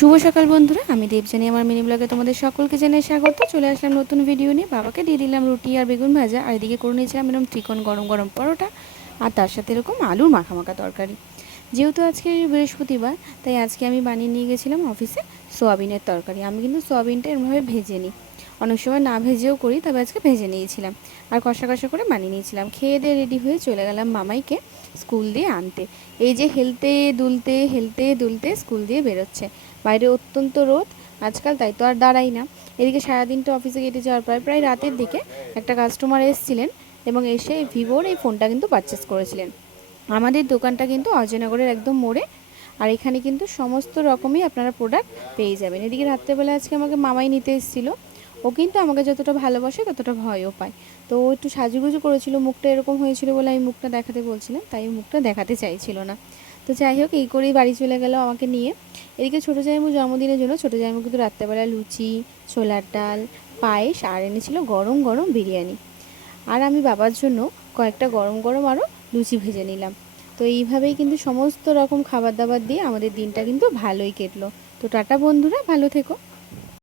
শুভ সকাল বন্ধুরা, আমি দেবজানি আমার মিনি ব্লগে তোমাদের সকলকে জানাই স্বাগত। চলে আসলাম নতুন ভিডিও নিয়ে, বাবাকে দিয়ে দিলাম রুটি আর বেগুন ভাজা, আর এদিকে করে নিয়েছিলাম এরকম ত্রিকোণ গরম গরম পরোটা, আর তার সাথে এরকম আলুর মাখা মাখা তরকারি। যেহেতু আজকে বৃহস্পতিবার, তাই আজকে আমি বানিয়ে নিয়ে গেছিলাম অফিসে সোয়াবিনের তরকারি। আমি কিন্তু সোয়াবিনটা এরমভাবে ভেজে নিই। অনেক সময় না ভেজেও করি, তবে আজকে ভেজে নিয়েছিলাম। আর কষা কষা করে বানিয়ে নিয়েছিলাম। খেয়ে দিয়ে রেডি হয়ে চলে গেলাম মামাইকে। স্কুল দিয়ে আনতে। এই যে হেলতে দুলতে হেলতে দুলতে স্কুল দিয়ে বেরোচ্ছে। বাইরে অত্যন্ত রোদ, আজকাল তাই তো আর দাঁড়াই না। এদিকে সারাদিনটা অফিসে কেটে যাওয়ার পর প্রায় রাতের দিকে একটা কাস্টমার এসেছিলেন এবং এসে ভিভোর এই ফোনটা কিন্তু পারচেস করেছিলেন। আমাদের দোকানটা কিন্তু অজয়নগরের একদম মোড়ে, আর এখানে কিন্তু সমস্ত রকমই আপনারা প্রোডাক্ট পেয়ে যাবেন। এদিকে রাত্রেবেলা আজকে আমাকে মামাই নিতে এসেছিল। ও কিন্তু আমাকে যতটা ভালোবাসে ততটা ভয়ও পায়। তো ও একটু সাজুগুজু করেছিল, মুখটা এরকম হয়েছিল বলে আমি মুখটা দেখাতে বলছিলাম, তাই মুখটা দেখাতে চাইছিল না। তো যাই হোক, এই করেই বাড়ি চলে গেল আমাকে নিয়ে। এদিকে ছোটো জাইমু জন্মদিনের জন্য, ছোটো জাইমু কিন্তু রাত্রেবেলা লুচি, ছোলার ডাল, পায়েস আর এনেছিল গরম গরম বিরিয়ানি। আর আমি বাবার জন্য কয়েকটা গরম গরম আরও লুচি ভেজে নিলাম। তো এইভাবেই কিন্তু সমস্ত রকম খাবার দাবার দিয়ে আমাদের দিনটা কিন্তু ভালোই কেটলো। তো টাটা বন্ধুরা, ভালো থেকো।